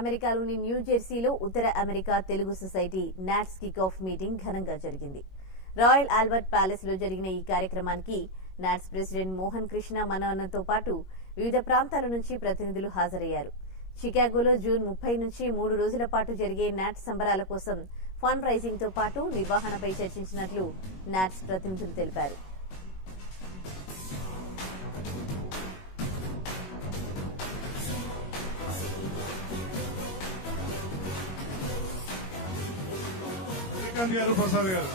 అమెరికాలోని న్యూ జెర్సీలో ఉత్తర America Telugu society NATS kick off meeting ఘనంగా జరిగింది. రాయల్ ఆల్బర్ట్ ప్యాలెస్ లో జరిగిన ఈ కార్యక్రమానికి నాట్స్ ప్రెసిడెంట్ మోహన్ కృష్ణ మనవన్నతో పాటు వివిధ ప్రాంతాల నుంచి ప్రతినిధులు హాజరయ్యారు. షికాగోలో జూన్ 30 నుంచి 3 రోజుల పాటు జరిగే నాట్స్ సంబరాల కోసం ఫండ్ రైజింగ్ తో పాటు నిర్వహణపై చర్చించినట్లు నాట్స్ ప్రతినిధులు తెలిపారు. ప్రసాద్ గారు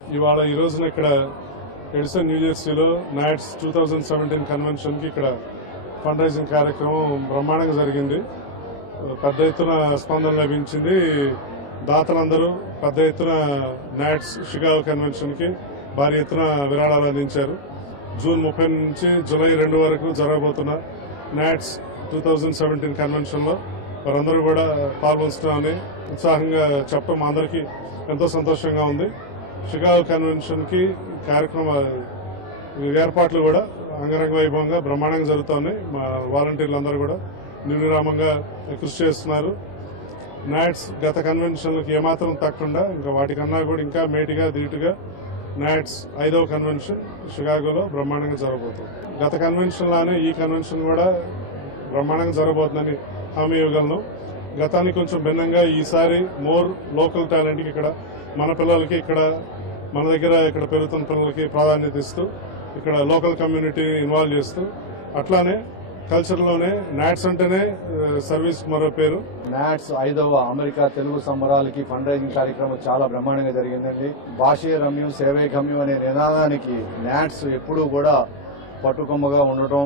ఇవాళ ఈ రోజున ఇక్కడ ఎడిసన్ న్యూ జెర్సీలో నాట్స్ 2017 కన్వెన్షన్ కి ఇక్కడ ఫండ్ రైజింగ్ కార్యక్రమం బ్రహ్మాండంగా జరిగింది. పెద్ద ఎత్తున స్పందన లభించింది. దాతలందరూ పెద్ద ఎత్తున నాట్స్ షికాగో కన్వెన్షన్ కి భారీ ఎత్తున విరాళాలు అందించారు. జూన్ 30 నుంచి జూలై 2 వరకు జరగబోతున్న నాట్స్ 2017 కన్వెన్షన్ లో వారందరూ కూడా పాల్గొనడాన్ని ఉత్సాహంగా చెప్పడం మా అందరికీ ఎంతో సంతోషంగా ఉంది. షికాగో కన్వెన్షన్ కి కార్యక్రమ ఏర్పాట్లు కూడా అంగరంగ వైభవంగా బ్రహ్మాండంగా జరుగుతున్నాయి. మా వాలంటీర్లు అందరూ కూడా నిర్విరామంగా కృషి చేస్తున్నారు. నాట్స్ గత కన్వెన్షన్లకు ఏమాత్రం తగ్గకుండా ఇంకా వాటికన్నా కూడా ఇంకా మేటిగా ధీటుగా నాట్స్ 5వ కన్వెన్షన్ షికాగోలో బ్రహ్మాండంగా జరగబోతుంది. గత కన్వెన్షన్ లానే ఈ కన్వెన్షన్ కూడా బ్రహ్మాండంగా జరగబోతుందని హామీ ఇవ్వగలను. గతానికి కొంచెం భిన్నంగా ఈసారి మోర్ లోకల్ టాలెంట్ కి ఇక్కడ మన పిల్లలకి ఇక్కడ మన దగ్గర ఇక్కడ పెరుగుతున్న పిల్లలకి ప్రాధాన్యత ఇస్తూ ఇక్కడ లోకల్ కమ్యూనిటీ ఇన్వాల్వ్ చేస్తూ అట్లానే కల్చర్ లోనే నాట్స్ అంటేనే సర్వీస్ మరో పేరు. నాట్స్ 5వ అమెరికా తెలుగు సంబరాలకి ఫండ్ రైజింగ్ కార్యక్రమం చాలా బ్రహ్మాండంగా జరిగిందండి. భాషే రమ్యం సేవే గమ్యం అనే నినాదానికి నాట్స్ ఎప్పుడూ కూడా పట్టుకొమ్మగా ఉండటం,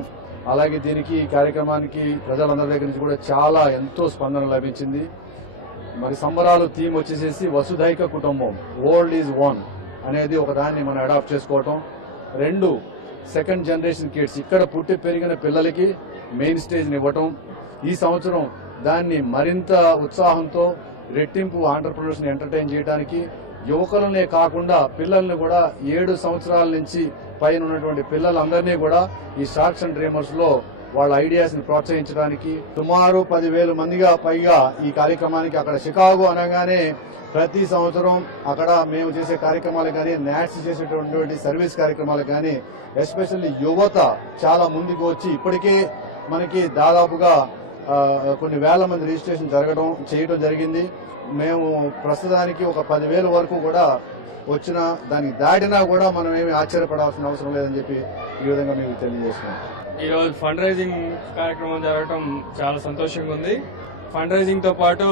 అలాగే దీనికి కార్యక్రమానికి ప్రజలందరి దగ్గర నుంచి కూడా చాలా ఎంతో స్పందన లభించింది. మరి సంబరాలు థీమ్ వచ్చేసేసి వసుధైక కుటుంబం, ఓల్డ్ ఈజ్ వన్ అనేది ఒక దాన్ని మనం అడాప్ట్ చేసుకోవటం. 2 సెకండ్ జనరేషన్ కిడ్స్, ఇక్కడ పుట్టి పెరిగిన పిల్లలకి మెయిన్ స్టేజ్ని ఇవ్వటం. ఈ సంవత్సరం దాన్ని మరింత ఉత్సాహంతో రెట్టింపు ఆంటర్ప్రినర్స్ ని ఎంటర్టైన్ చేయడానికి యువకులనే కాకుండా పిల్లల్ని కూడా 7 సంవత్సరాల నుంచి పైన ఉన్నటువంటి పిల్లలందరినీ కూడా ఈ షార్క్స్ అండ్ డ్రీమర్స్ లో వాళ్ళ ఐడియాస్ ని ప్రోత్సహించడానికి సుమారు 10,000 మందిగా పైగా ఈ కార్యక్రమానికి అక్కడ షికాగో అనగానే ప్రతి సంవత్సరం అక్కడ మేము చేసే కార్యక్రమాలు కానీ నాట్స్ చేసేటువంటి సర్వీస్ కార్యక్రమాలు కానీ ఎస్పెషల్లీ యువత చాలా ముందుకు వచ్చి ఇప్పటికే మనకి దాదాపుగా కొన్ని వేల మంది రిజిస్ట్రేషన్ చేయడం జరిగింది. మేము ప్రస్తుతానికి ఒక 10,000 వరకు కూడా వచ్చిన దానికి దాటినా కూడా మనం ఏమి ఆశ్చర్యపడాల్సిన అవసరం లేదని చెప్పి ఈ విధంగా మీకు తెలియజేస్తున్నాం. ఈ రోజు ఫండ్ రైజింగ్ కార్యక్రమం జరగడం చాలా సంతోషంగా ఉంది. ఫండ్ రైజింగ్ తో పాటు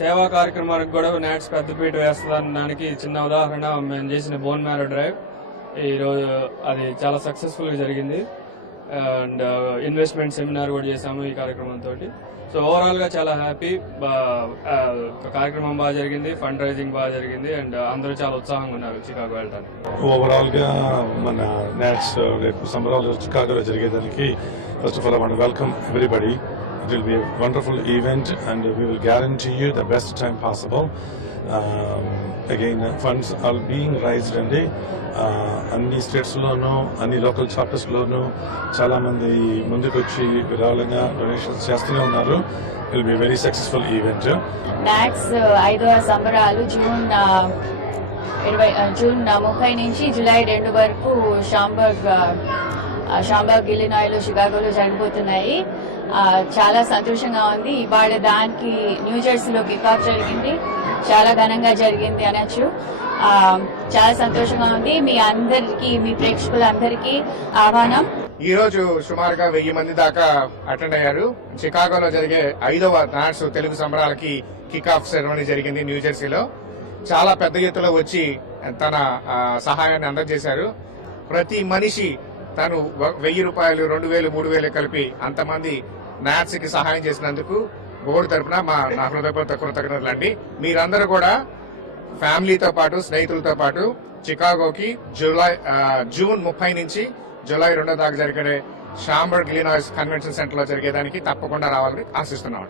సేవా కార్యక్రమాలకు కూడా నాట్స్ పెద్దపీట వేస్తుందని దానికి చిన్న ఉదాహరణ మేము చేసిన బోన్ మ్యారో డ్రైవ్. ఈ రోజు అది చాలా సక్సెస్ఫుల్ గా జరిగింది. అండ్ ఇన్వెస్ట్మెంట్ సెమినార్ కూడా చేశాము ఈ కార్యక్రమంతో. సో ఓవరాల్ గా చాలా హ్యాపీ. కార్యక్రమం బాగా జరిగింది, ఫండ్ రైజింగ్ బాగా జరిగింది, అండ్ అందరూ చాలా ఉత్సాహంగా ఉన్నారు చికాగో వెళ్ళడానికి. ఓవరాల్ గా మన నాట్స్ రేపు సంబరాలు చికాగోలో జరిగేదానికి first of all I want to welcome everybody It will be a wonderful event, and we will guarantee you the best time possible. Again, funds are being raised and అన్ని స్టేట్స్లోనూ అన్ని local చాప్టర్స్లోనూ చాలా మంది ముందుకు వచ్చి విరాళంగా డొనేషన్స్ చేస్తూనే ఉన్నారు. It will be very successful event. NATS 5వ సంబరాలు జూన్ 30 నుంచి జూలై 2 వరకు షాంబర్గ్ ఇలినాయ్లో షికాగోలో జరగబోతున్నాయి. చాలా సంతోషంగా ఉంది. ఇవాళ దానికి న్యూజెర్సీలో కికాఫ్ జరిగింది, చాలా ఘనంగా జరిగింది అనొచ్చు. చాలా సంతోషంగా ఉంది. మీ అందరికి, మీ ప్రేక్షకులందరికీ ఆహ్వానం. ఈ రోజు సుమారుగా 1000 మంది దాకా అటెండ్ అయ్యారు. చికాగోలో జరిగే 5వ నాట్స్ తెలుగు సంబరాలకి కిక్ ఆఫ్ సెరమనీ జరిగింది న్యూజెర్సీలో. చాలా పెద్ద ఎత్తులో వచ్చి తన సహాయాన్ని అందజేశారు. ప్రతి మనిషి తను 1000 రూపాయలు, 2000, 3000 కలిపి అంతమంది నాట్స్ కి సహాయం చేసినందుకు బోర్డు తరఫున నా హృదయపూర్వక కృతజ్ఞతలండి. మీరందరూ కూడా ఫ్యామిలీతో పాటు, స్నేహితులతో పాటు చికాగోకి జూన్ 30 నుంచి జూలై 2 దాకా జరిగే షాంబర్గ్ ఇలినాయ్స్ కన్వెన్షన్ సెంటర్ లో జరిగేదానికి తప్పకుండా రావాలని ఆశిస్తున్నాం.